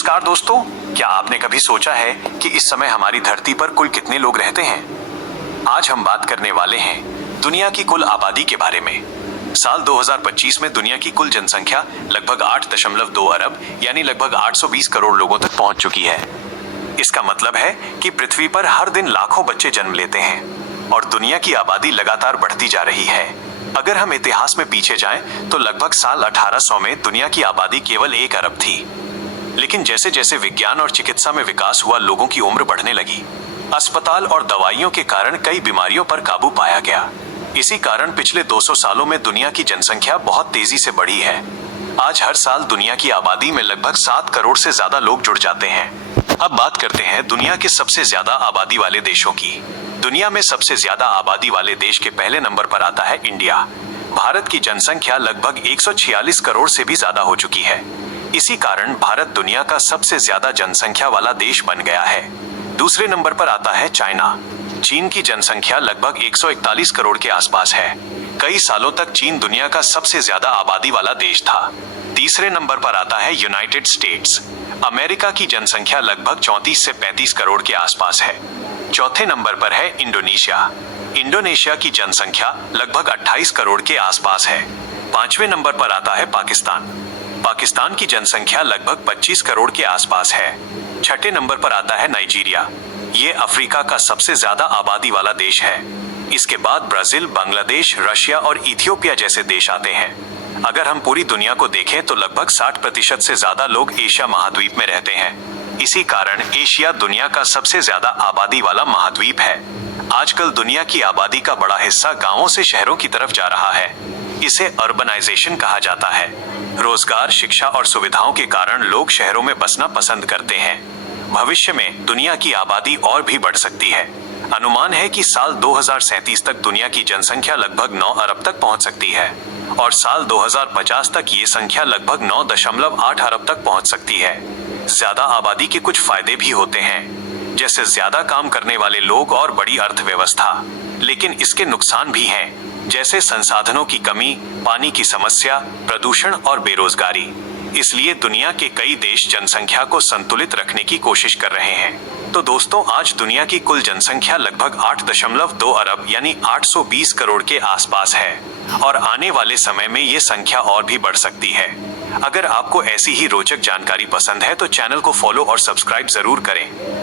नमस्कार दोस्तों, क्या आपने कभी सोचा है कि इस समय हमारी धरती पर कुल कितने लोग रहते हैं? आज हम बात करने वाले हैं दुनिया की कुल आबादी के बारे में। साल 2025 में दुनिया की कुल जनसंख्या लगभग 8.2 अरब यानी लगभग 820 करोड़ लोगों तक पहुंच चुकी है। इसका मतलब है कि पृथ्वी पर हर दिन लाखों बच्चे जन्म लेते हैं और दुनिया की आबादी लगातार बढ़ती जा रही है। अगर हम इतिहास में पीछे जाएं तो लगभग साल 1800 में दुनिया की आबादी केवल 1 अरब थी। लेकिन जैसे जैसे विज्ञान और चिकित्सा में विकास हुआ, लोगों की उम्र बढ़ने लगी। अस्पताल और दवाइयों के कारण कई बीमारियों पर काबू पाया गया। इसी कारण पिछले 200 सालों में दुनिया की जनसंख्या बहुत तेजी से बढ़ी है। आज हर साल दुनिया की आबादी में लगभग 7 करोड़ से ज्यादा लोग जुड़ जाते हैं। अब बात करते हैं दुनिया के सबसे ज्यादा आबादी वाले देशों की। दुनिया में सबसे ज्यादा आबादी वाले देश के पहले नंबर पर आता है इंडिया। भारत की जनसंख्या लगभग 146 करोड़ से भी ज्यादा हो चुकी है। इसी कारण भारत दुनिया का सबसे ज्यादा जनसंख्या वाला देश बन गया है। दूसरे नंबर पर आता है चाइना। चीन की जनसंख्या लगभग 141 करोड़ के आसपास है। कई सालों तक चीन दुनिया का सबसे ज्यादा आबादी वाला देश था। तीसरे नंबर पर आता है यूनाइटेड स्टेट्स। अमेरिका की जनसंख्या लगभग 34 से 35 करोड़ के आसपास है। चौथे नंबर पर है इंडोनेशिया। इंडोनेशिया की जनसंख्या लगभग 28 करोड़ के आसपास है। पांचवें नंबर पर आता है पाकिस्तान। पाकिस्तान की जनसंख्या लगभग 25 करोड़ के आसपास है। छठे नंबर पर आता है नाइजीरिया। ये अफ्रीका का सबसे ज्यादा आबादी वाला देश है। इसके बाद ब्राजील, बांग्लादेश, रशिया और इथियोपिया जैसे देश आते हैं। अगर हम पूरी दुनिया को देखें तो लगभग 60% से ज्यादा लोग एशिया महाद्वीप में रहते हैं। इसी कारण एशिया दुनिया का सबसे ज्यादा आबादी वाला महाद्वीप है। आजकल दुनिया की आबादी का बड़ा हिस्सा गांवों से शहरों की तरफ जा रहा है। इसे अर्बनाइजेशन कहा जाता है। रोजगार, शिक्षा और सुविधाओं के कारण लोग शहरों में बसना पसंद करते हैं। भविष्य में दुनिया की आबादी और भी बढ़ सकती है। अनुमान है कि साल 2037 तक दुनिया की जनसंख्या लगभग 9 अरब तक पहुंच सकती है और साल 2050 तक ये संख्या लगभग 9.8 अरब तक पहुंच सकती है। ज्यादा आबादी के कुछ फायदे भी होते हैं, जैसे ज्यादा काम करने वाले लोग और बड़ी अर्थव्यवस्था। लेकिन इसके नुकसान भी हैं, जैसे संसाधनों की कमी, पानी की समस्या, प्रदूषण और बेरोजगारी। इसलिए दुनिया के कई देश जनसंख्या को संतुलित रखने की कोशिश कर रहे हैं। तो दोस्तों, आज दुनिया की कुल जनसंख्या लगभग 8.2 अरब यानी 820 करोड़ के आसपास है और आने वाले समय में ये संख्या और भी बढ़ सकती है। अगर आपको ऐसी ही रोचक जानकारी पसंद है तो चैनल को फॉलो और सब्सक्राइब जरूर करें।